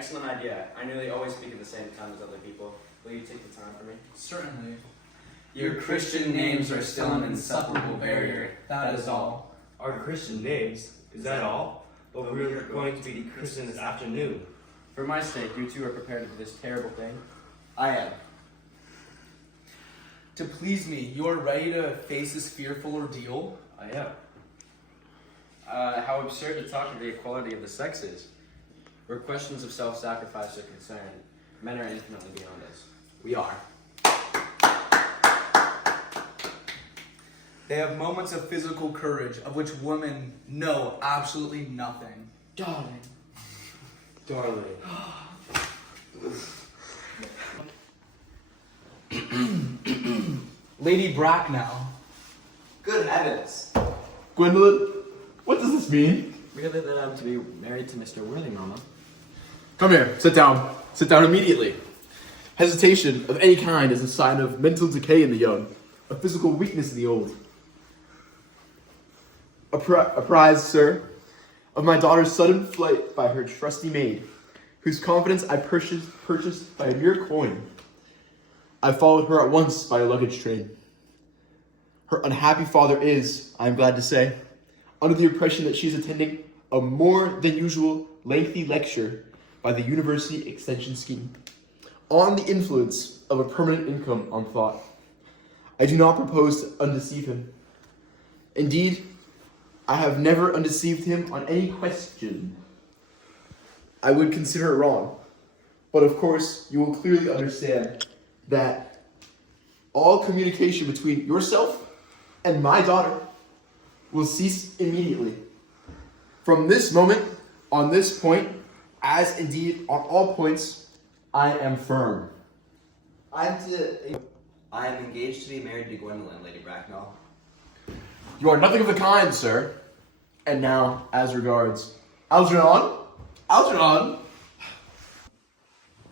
excellent idea. I nearly always speak at the same time as other people. Will you take the time for me? Certainly. Your Christian names are still an insuperable barrier. That is all. Our Christian names? Is that all? But we're going to be christened this afternoon. For my sake, you two are prepared for this terrible thing? I am. To please me, you are ready to face this fearful ordeal? I am. How absurd to talk of the equality of the sexes. Where questions of self-sacrifice are concerned, men are infinitely beyond us. We are. They have moments of physical courage of which women know absolutely nothing. Darling. Darling. Lady Bracknell. Good heavens. Gwendolyn, what does this mean? Really that I'm to be married to Mr. Worthing, Mama? Come here, sit down. Sit down immediately. Hesitation of any kind is a sign of mental decay in the young, a physical weakness in the old. Apprised, sir, of my daughter's sudden flight by her trusty maid, whose confidence I purchased by a mere coin. I followed her at once by a luggage train. Her unhappy father is, I am glad to say, under the impression that she is attending a more than usual lengthy lecture by the University Extension Scheme on the influence of a permanent income on thought. I do not propose to undeceive him. Indeed, I have never undeceived him on any question. I would consider it wrong. But of course, you will clearly understand that all communication between yourself and my daughter will cease immediately. From this moment, on this point, as indeed on all points, I am firm. I am engaged to be married to Gwendolyn, Lady Bracknell. You are nothing of the kind, sir. And now, as regards Algernon? Algernon!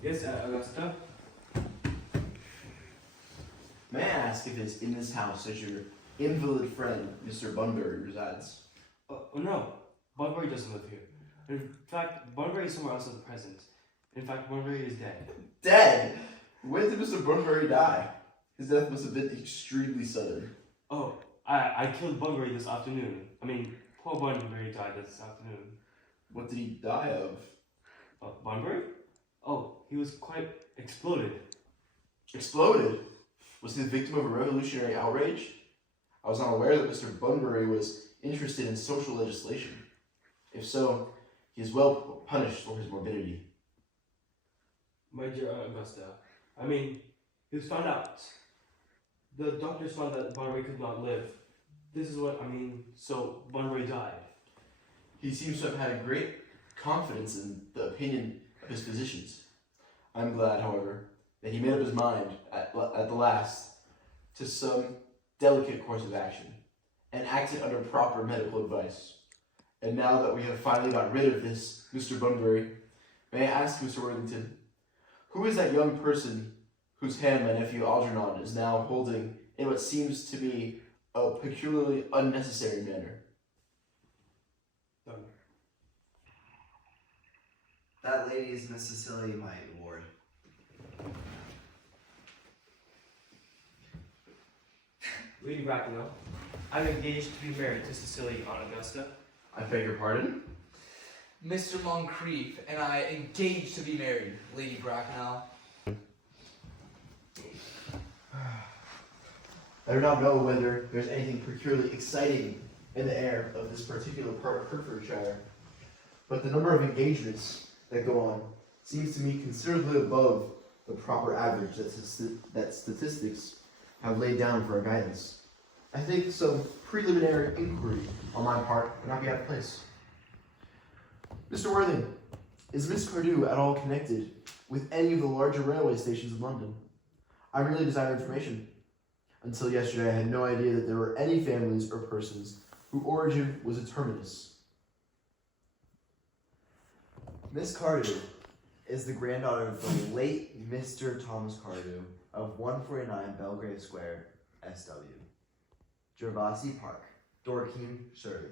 Yes, Augusta? May I ask if it's in this house that your invalid friend, Mr. Bunbury, resides? Oh, no. Bunbury doesn't live here. In fact, Bunbury is somewhere else at the present. In fact, Bunbury is dead. Dead? When did Mr. Bunbury die? His death must have been extremely sudden. Oh, I killed Bunbury this afternoon. I mean, poor Bunbury died this afternoon. What did he die of? Bunbury? Oh, he was quite exploded. Exploded? Was he the victim of a revolutionary outrage? I was not aware that Mr. Bunbury was interested in social legislation. If so, he is well punished for his morbidity. My dear Augusta, I mean, he was found out. The doctors found that Bunbury could not live. This is what, I mean, so Bunbury died. He seems to have had a great confidence in the opinion of his physicians. I'm glad, however, that he made up his mind at the last to some delicate course of action and acted under proper medical advice. And now that we have finally got rid of this Mr. Bunbury, may I ask Mr. Worthington, who is that young person whose hand my nephew Algernon is now holding in what seems to me a peculiarly unnecessary manner? Done. That lady is Miss Cecilia, my ward. Lady Bracknell, I'm engaged to be married to Cecilia Aunt Augusta. I beg your pardon? Mr. Moncrief and I engaged to be married, Lady Bracknell. I do not know whether there's anything peculiarly exciting in the air of this particular part of Hertfordshire, but the number of engagements that go on seems to me considerably above the proper average that statistics have laid down for our guidance. I think some preliminary inquiry on my part would not be out of place. Mr. Worthing, is Miss Cardew at all connected with any of the larger railway stations in London? I really desire information. Until yesterday, I had no idea that there were any families or persons whose origin was a terminus. Miss Cardew is the granddaughter of the late Mr. Thomas Cardew of 149 Belgrave Square, SW, Gervasey Park, Dorking, Surrey,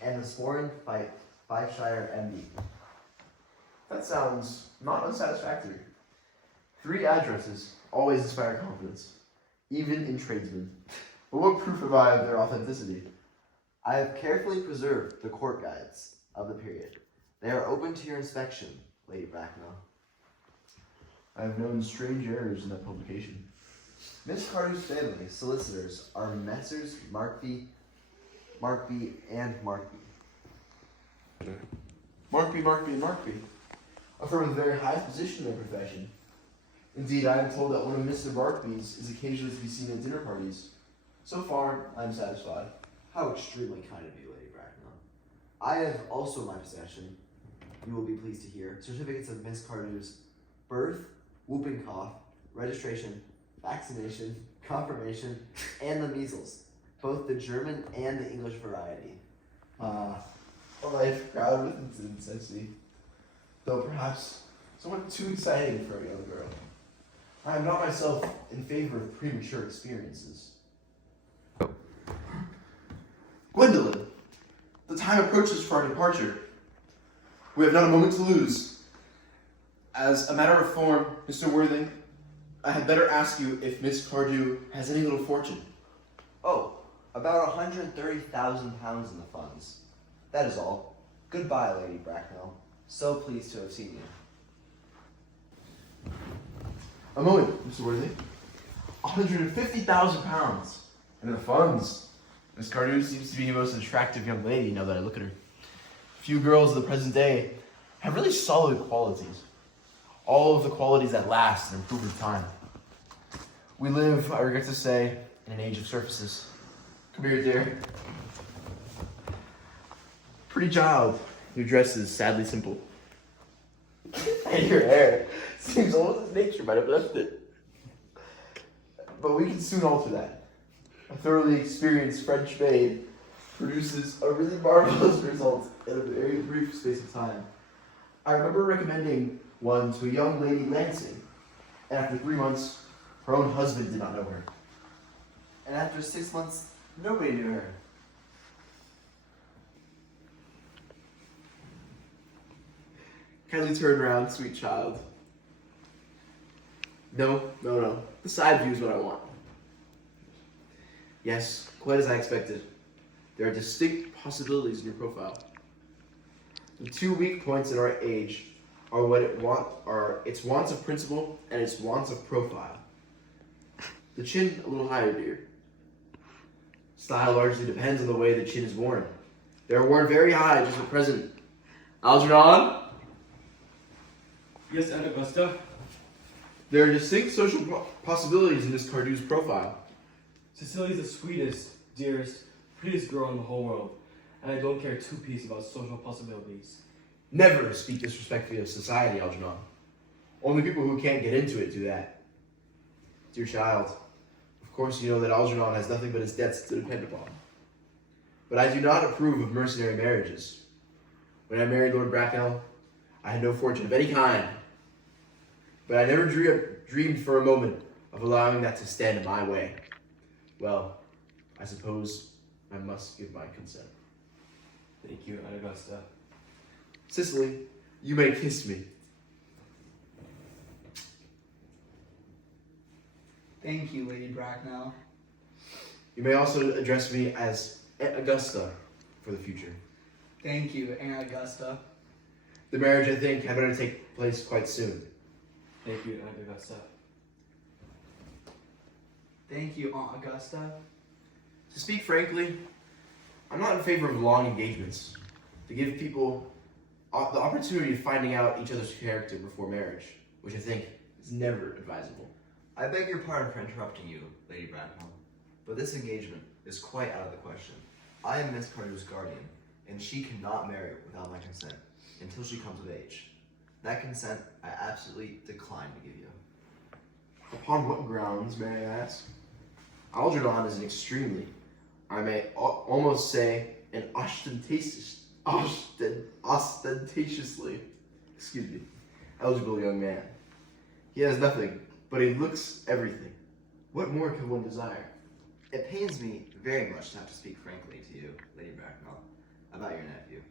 and the Sporran Fifeshire MD. That sounds not unsatisfactory. 3 addresses always inspire confidence, even in tradesmen. But what proof have I of their authenticity? I have carefully preserved the court guides of the period. They are open to your inspection, Lady Bracknell. I have known strange errors in that publication. Miss Carter's family solicitors are Messrs. Markby, and Markby. Markby, and Markby. A firm with the very highest position in their profession. Indeed, I am told that one of Mr. Markby's is occasionally to be seen at dinner parties. So far, I am satisfied. How extremely kind of you, Lady Bracknell. I have also in my possession, you will be pleased to hear, certificates of Miss Carter's birth, whooping cough, registration, vaccination, confirmation, and the measles, both the German and the English variety. A life crowded with incidents, I see. Though perhaps somewhat too exciting for a young girl. I am not myself in favor of premature experiences. Gwendolyn, the time approaches for our departure. We have not a moment to lose. As a matter of form, Mr. Worthing, I had better ask you if Miss Cardew has any little fortune. Oh, about 130,000 pounds in the funds. That is all. Goodbye, Lady Bracknell. So pleased to have seen you. A moment, Mr. Worthing. 150,000 pounds. And the funds. Miss Cardew seems to be the most attractive young lady now that I look at her. Few girls of the present day have really solid qualities. All of the qualities that last and improve with time. We live, I regret to say, in an age of surfaces. Come here, dear. Pretty child. Your dress is sadly simple. And your hair seems almost as nature might have left it. But we can soon alter that. A thoroughly experienced French maid produces a really marvelous result in a very brief space of time. I remember recommending one to a young lady Lansing, and after 3 months, her own husband did not know her. And after 6 months, nobody knew her. Kindly turn round, sweet child. No. The side view is what I want. Yes, quite as I expected. There are distinct possibilities in your profile. The 2 weak points in our age are its wants of principle and its wants of profile. The chin a little higher, dear. Style largely depends on the way the chin is worn. They are worn very high just at present. Algernon? Yes, Aunt Augusta? There are distinct social possibilities in Miss Cardew's profile. Cecilia's the sweetest, dearest, prettiest girl in the whole world, and I don't care 2 pieces about social possibilities. Never speak disrespectfully of society, Algernon. Only people who can't get into it do that. Dear child, of course you know that Algernon has nothing but his debts to depend upon. But I do not approve of mercenary marriages. When I married Lord Bracknell, I had no fortune of any kind. But I never dreamed for a moment of allowing that to stand in my way. Well, I suppose I must give my consent. Thank you, Aunt Augusta. Cicely, you may kiss me. Thank you, Lady Bracknell. You may also address me as Aunt Augusta for the future. Thank you, Aunt Augusta. The marriage, I think, had better take place quite soon. Thank you, Aunt Augusta. Thank you, Aunt Augusta. To speak frankly, I'm not in favor of long engagements. To give people the opportunity of finding out each other's character before marriage, which I think is never advisable. I beg your pardon for interrupting you, Lady Bracknell, but this engagement is quite out of the question. I am Miss Cardew's guardian, and she cannot marry without my consent until she comes of age. That consent I absolutely decline to give you. Upon what grounds, may I ask? Algernon is an extremely, I may almost say, an ostentatiously, eligible young man. He has nothing, but he looks everything. What more can one desire? It pains me very much to have to speak frankly to you, Lady Bracknell, about your nephew.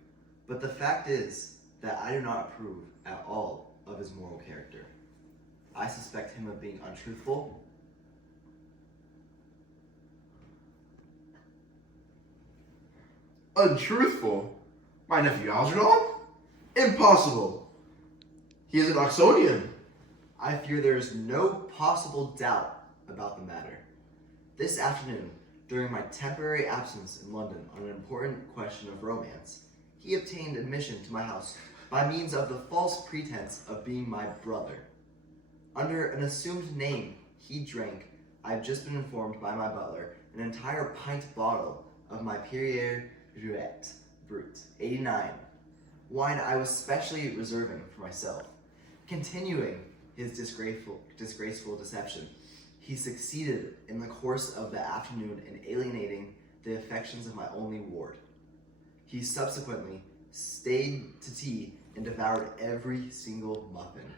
But the fact is that I do not approve at all of his moral character. I suspect him of being untruthful, Untruthful? My nephew Algernon? Impossible! He is an Oxonian. I fear there is no possible doubt about the matter. This afternoon, during my temporary absence in London on an important question of romance, he obtained admission to my house by means of the false pretense of being my brother. Under an assumed name, he drank, I've just been informed by my butler, an entire pint bottle of my Perrier Jouet Brut 89, wine I was specially reserving for myself. Continuing his disgraceful deception, he succeeded in the course of the afternoon in alienating the affections of my only ward. He subsequently stayed to tea and devoured every single muffin.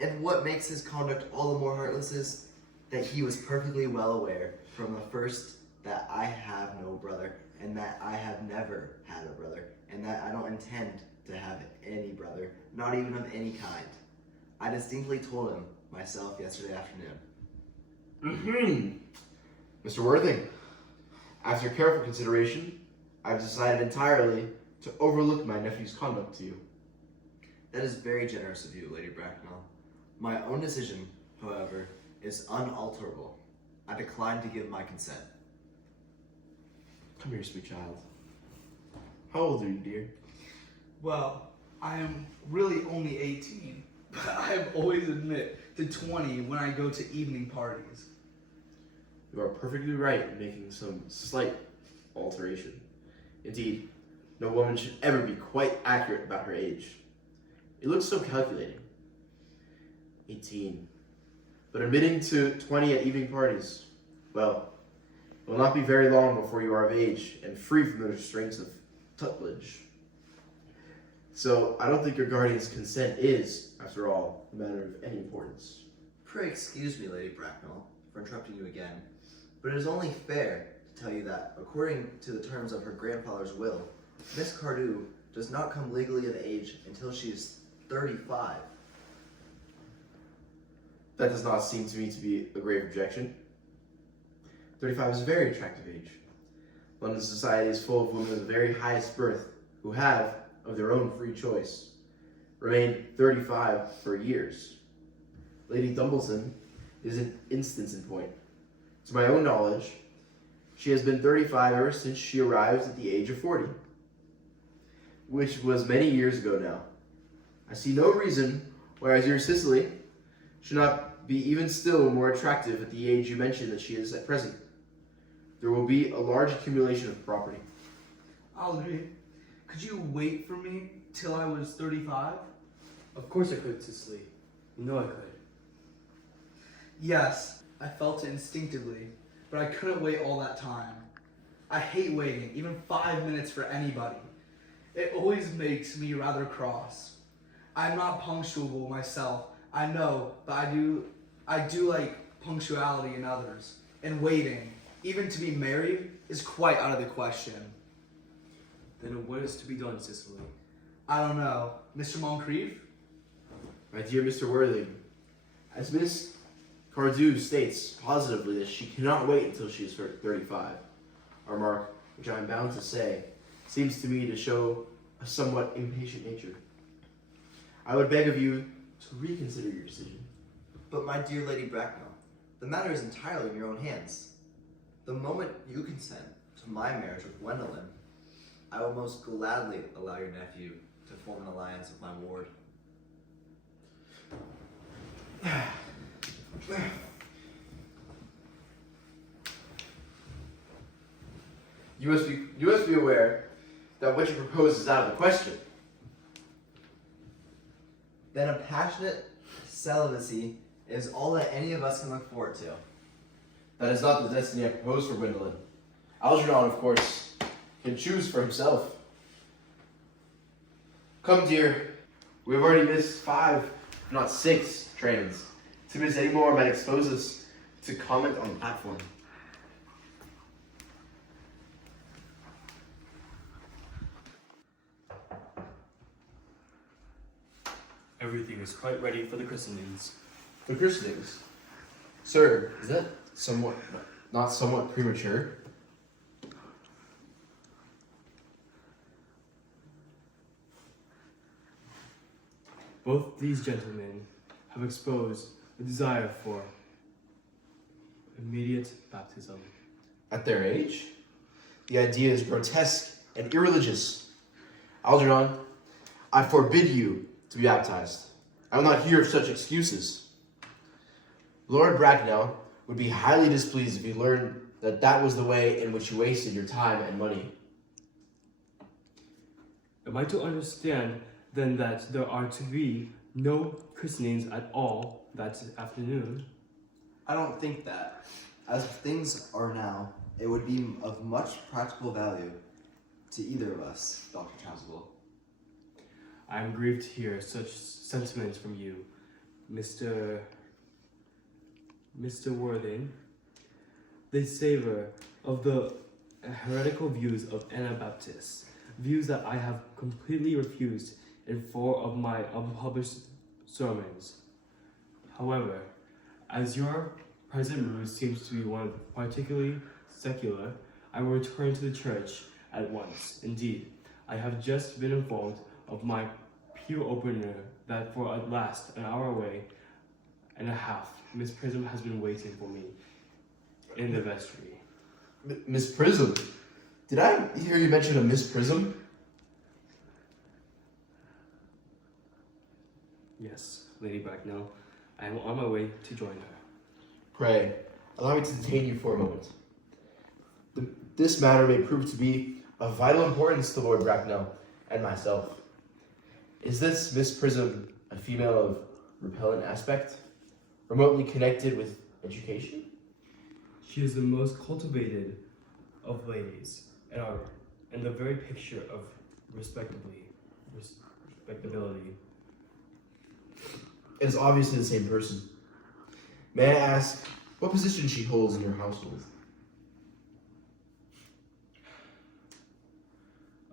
And what makes his conduct all the more heartless is that he was perfectly well aware from the first that I have no brother, and that I have never had a brother, and that I don't intend to have any brother, not even of any kind. I distinctly told him myself yesterday afternoon. Mr. Worthing, after careful consideration, I've decided entirely to overlook my nephew's conduct to you. That is very generous of you, Lady Bracknell. My own decision, however, is unalterable. I decline to give my consent. Come here, sweet child. How old are you, dear? Well, I am really only 18, but I have always admit to 20 when I go to evening parties. You are perfectly right in making some slight alteration. Indeed, no woman should ever be quite accurate about her age. It looks so calculating. 18. But admitting to 20 at evening parties, well, it will not be very long before you are of age and free from the restraints of tutelage. So I don't think your guardian's consent is, after all, a matter of any importance. Pray excuse me, Lady Bracknell, for interrupting you again, but it is only fair to tell you that, according to the terms of her grandfather's will, Miss Cardew does not come legally of age until she is 35. That does not seem to me to be a grave objection. 35 is a very attractive age. London society is full of women of the very highest birth who have, of their own free choice, remained 35 for years. Lady Dumbleton is an instance in point. To my own knowledge, she has been 35 ever since she arrived at the age of 40, which was many years ago now. I see no reason why our dear Cicely should not be even still more attractive at the age you mentioned that she is at present. There will be a large accumulation of property. I'll agree. Could you wait for me till I was 35? Of course I could, Cicely. You know I could. Yes, I felt it instinctively, but I couldn't wait all that time. I hate waiting, even 5 minutes for anybody. It always makes me rather cross. I'm not punctual myself, I know, but I do like punctuality in others. And waiting, even to be married, is quite out of the question. Then what is to be done, Cicely? I don't know. Mr. Moncrief? My dear Mr. Worthing, as Miss Cardew states positively that she cannot wait until she is 35, a remark which I am bound to say seems to me to show a somewhat impatient nature. I would beg of you to reconsider your decision. But my dear Lady Bracknell, the matter is entirely in your own hands. The moment you consent to my marriage with Gwendolen, I will most gladly allow your nephew to form an alliance with my ward. You must be aware that what you propose is out of the question. Then a passionate celibacy is all that any of us can look forward to. That is not the destiny I propose for Gwendolen. Algernon, of course, can choose for himself. Come, dear. We have already missed 5, if not 6, trains. To miss any more might expose us to comment on the platform. Everything is quite ready for the christenings. The christenings. Sir, is that not somewhat premature? Both these gentlemen have exposed a desire for immediate baptism. At their age? The idea is grotesque and irreligious. Algernon, I forbid you to be baptized. I will not hear of such excuses. Lord Bracknell would be highly displeased if he learned that that was the way in which you wasted your time and money. Am I to understand then that there are to be no christenings at all that afternoon? I don't think that. As things are now, it would be of much practical value to either of us, Dr. Chasuble. I am grieved to hear such sentiments from you, Mr. Worthing. They savor of the heretical views of Anabaptists, views that I have completely refused in 4 of my unpublished sermons. However, as your present mood seems to be one particularly secular, I will return to the church at once. Indeed, I have just been informed of my pew opener that for at last an hour away and a half, Miss Prism has been waiting for me in the vestry. Miss Prism? Did I hear you mention a Miss Prism? Yes, Lady Bracknell, I am on my way to join her. Pray, allow me to detain you for a moment. This matter may prove to be of vital importance to Lord Bracknell and myself. Is this Miss Prism a female of repellent aspect, remotely connected with education? She is the most cultivated of ladies, and the very picture of respectability. It is obviously the same person. May I ask what position she holds in your household?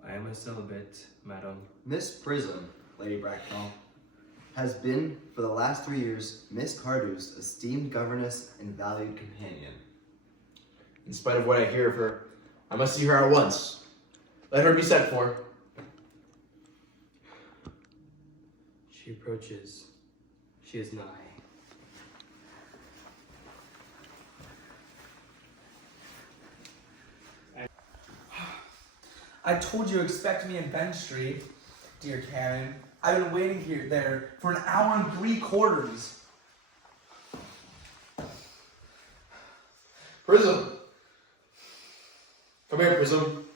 I am a celibate, madam. Miss Prism, Lady Bracknell, has been, for the last 3 years, Miss Cardew's esteemed governess and valued companion. In spite of what I hear of her, I must see her at once. Let her be sent for. She approaches. She is nigh. I told you to expect me in Bench Street, dear Canon. I've been waiting there for an hour and 3/4. Prism! Come here, Prism.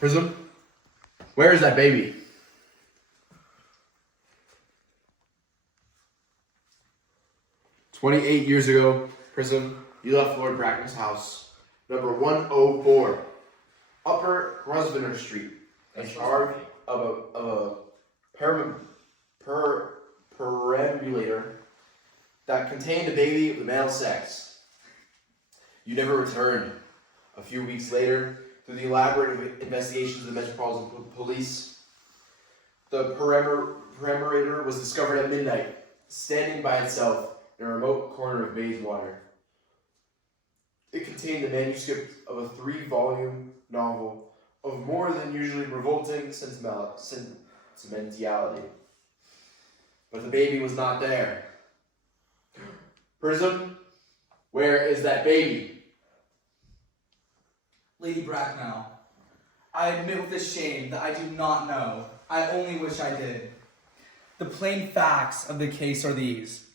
Prism? Where is that baby? "28 years ago, Prism, you left Lord Bracknell's house, number 104, Upper Grosvenor Street, in charge of a perambulator that contained a baby of the male sex. You never returned. A few weeks later, through the elaborate investigations of the Metropolitan Police, the perambulator was discovered at midnight, standing by itself in a remote corner of Bayswater. It contained the manuscript of a 3-volume novel of more than usually revolting sentimentality. But the baby was not there. Prism, where is that baby?" Lady Bracknell, I admit with a shame that I do not know. I only wish I did. The plain facts of the case are these.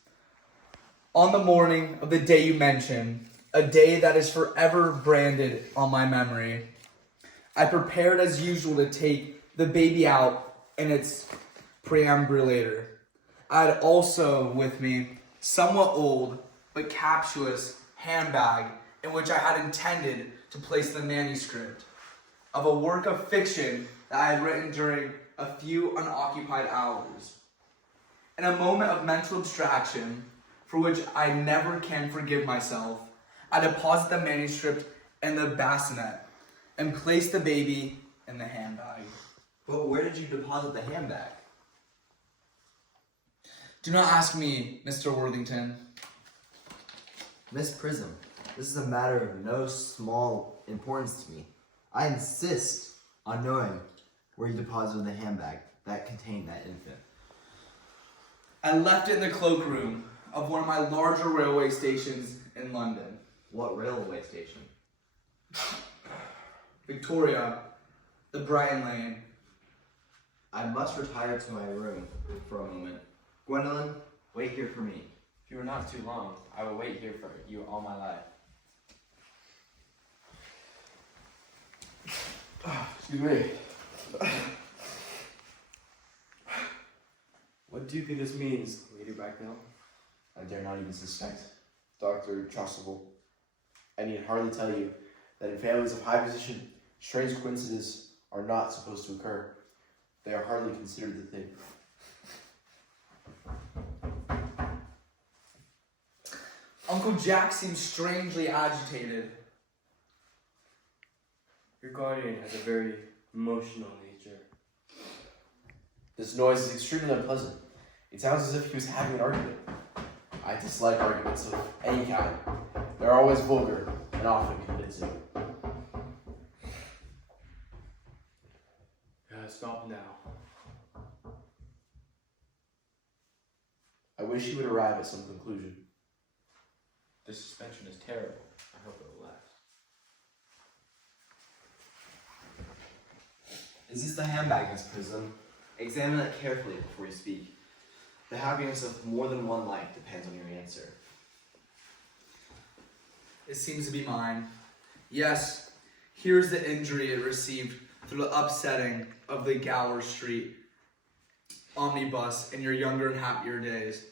On the morning of the day you mention, a day that is forever branded on my memory, I prepared as usual to take the baby out in its perambulator. I had also with me somewhat old but captious handbag in which I had intended to place the manuscript of a work of fiction that I had written during a few unoccupied hours. In a moment of mental abstraction, for which I never can forgive myself, I deposit the manuscript in the bassinet and place the baby in the handbag. But where did you deposit the handbag? Do not ask me, Mr. Worthington. Miss Prism, this is a matter of no small importance to me. I insist on knowing where you deposited the handbag that contained that infant. I left it in the cloakroom of one of my larger railway stations in London. What railway station? Victoria, the Brighton Lane. I must retire to my room for a moment. Gwendolyn, wait here for me. If you are not too long, I will wait here for you all my life. Excuse me. What do you think this means, Lady Bracknell? I dare not even suspect. Dr. Chasuble, I need hardly tell you that in families of high position, strange coincidences are not supposed to occur. They are hardly considered the thing. Uncle Jack seems strangely agitated. Your guardian has a very emotional nature. This noise is extremely unpleasant. It sounds as if he was having an argument. I dislike arguments of any kind. They're always vulgar and often convincing. Stop now. I wish he would arrive at some conclusion. This suspension is terrible. I hope it will last. Is this the handbag, Miss Prism? Examine it carefully before you speak. The happiness of more than one life depends on your answer. It seems to be mine. Yes, here's the injury it received through the upsetting of the Gower Street omnibus in your younger and happier days.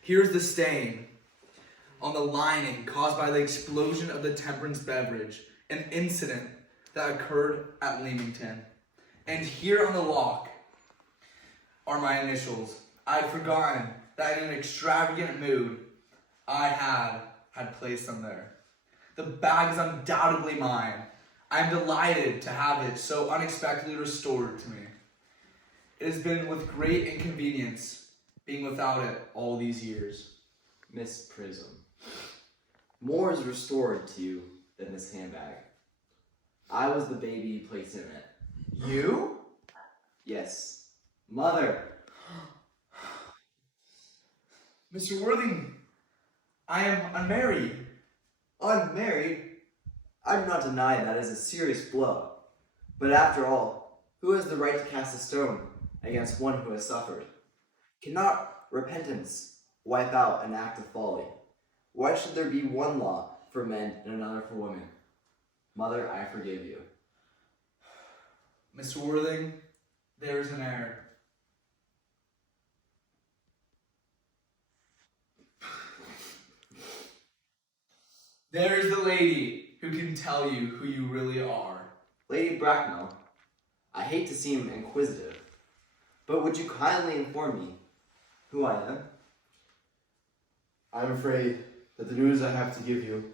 Here's the stain on the lining caused by the explosion of the temperance beverage, an incident that occurred at Leamington. And here on the lock are my initials. I had forgotten that in an extravagant mood, I had placed them there. The bag is undoubtedly mine. I am delighted to have it so unexpectedly restored to me. It has been with great inconvenience being without it all these years. Miss Prism, more is restored to you than this handbag. I was the baby you placed in it. You? Yes. Mother! Mr. Worthing, I am unmarried. Unmarried? I do not deny that is a serious blow. But after all, who has the right to cast a stone against one who has suffered? Cannot repentance wipe out an act of folly? Why should there be one law for men and another for women? Mother, I forgive you. Mr. Worthing, there is an error. There is the lady who can tell you who you really are. Lady Bracknell, I hate to seem inquisitive, but would you kindly inform me who I am? I'm afraid that the news I have to give you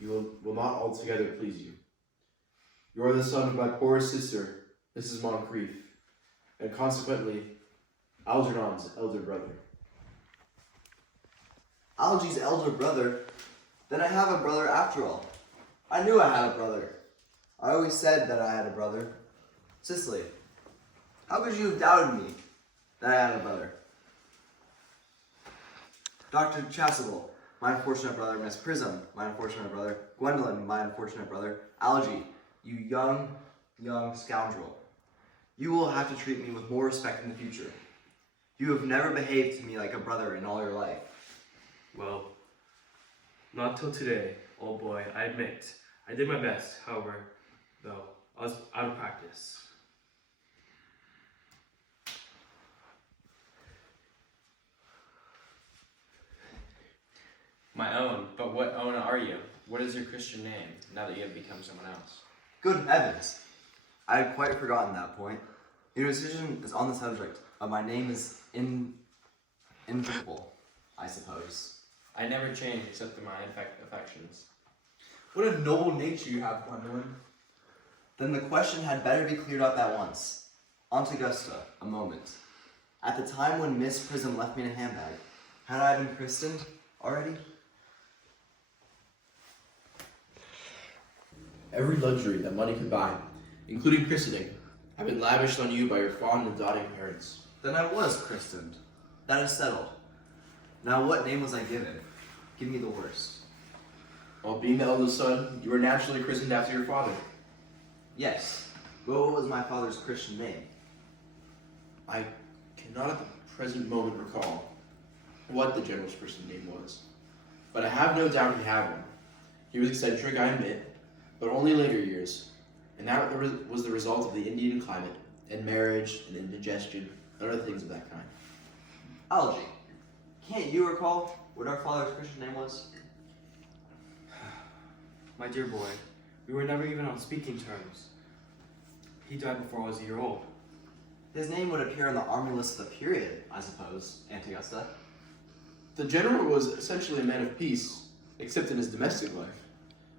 will not altogether please you. You are the son of my poor sister, Mrs. Moncrief, and consequently, Algernon's elder brother. Algy's elder brother? Then I have a brother after all. I knew I had a brother. I always said that I had a brother. Cicely, how could you have doubted me that I had a brother? Dr. Chasuble, my unfortunate brother. Miss Prism, my unfortunate brother. Gwendolyn, my unfortunate brother. Algy, you young scoundrel. You will have to treat me with more respect in the future. You have never behaved to me like a brother in all your life. Well, not till today, old boy, I admit. I did my best, however, though I was out of practice. My own, but what own are you? What is your Christian name, now that you have become someone else? Good heavens! I had quite forgotten that point. Your decision is on the subject of my name is invisible, I suppose. I never change except through my affections. What a noble nature you have, Gwendolyn. Then the question had better be cleared up at once. Aunt Augusta, a moment. At the time when Miss Prism left me in a handbag, had I been christened already? Every luxury that money could buy, including christening, have been lavished on you by your fond and doting parents. Then I was christened. That is settled. Now what name was I given? Give me the worst. While being the eldest son, you were naturally christened after your father. Yes, but what was my father's Christian name? I cannot at the present moment recall what the general's Christian name was, but I have no doubt he had one. He was eccentric, I admit, but only in later years, and that was the result of the Indian climate, and marriage, and indigestion, and other things of that kind. Algie, can't you recall what our father's Christian name was? My dear boy, we were never even on speaking terms. He died before I was a year old. His name would appear on the army list of the period, I suppose, Aunt Augusta. The general was essentially a man of peace, except in his domestic life,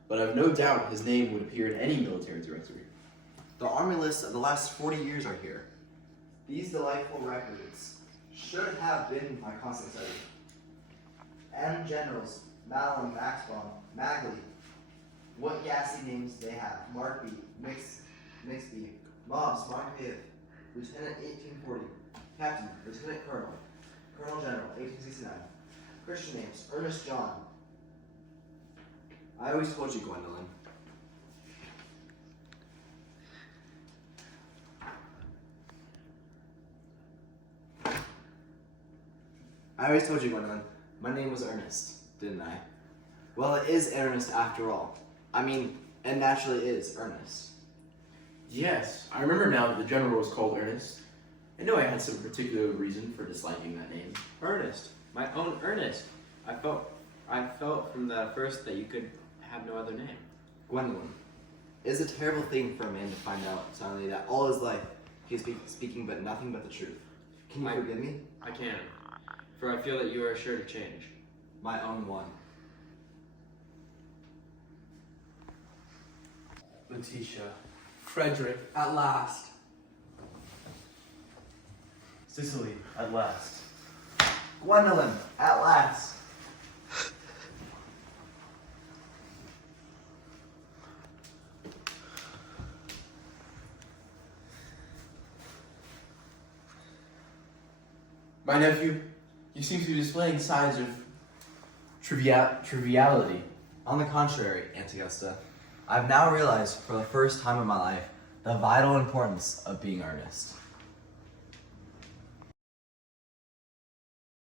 but I have no doubt his name would appear in any military directory. The army lists of the last 40 years are here. These delightful records should have been my constant study. M. Generals, Malin, Maxbaum, Magley. What gassy names they have. Markby, Mixby, Mobbs, Moncrief, Lieutenant 1840, Captain, Lieutenant Colonel, Colonel General 1869. Christian names, Earnest John. I always told you, Gwendolyn. My name was Earnest, didn't I? Well, it is Earnest after all. I mean, it naturally is Earnest. Yes, I remember now that the general was called Earnest. I know I had some particular reason for disliking that name. Ernest, my own Ernest. I felt from the first that you could have no other name. Gwendolyn, it is a terrible thing for a man to find out suddenly that all his life he is speaking but nothing but the truth. Can you forgive me? I can, for I feel that you are sure to change. My own one. Letitia. Frederick, at last. Cicely, at last. Gwendolyn, at last. My nephew, you seem to be displaying signs of triviality. On the contrary, Aunt Augusta, I've now realized for the first time in my life the vital importance of being earnest.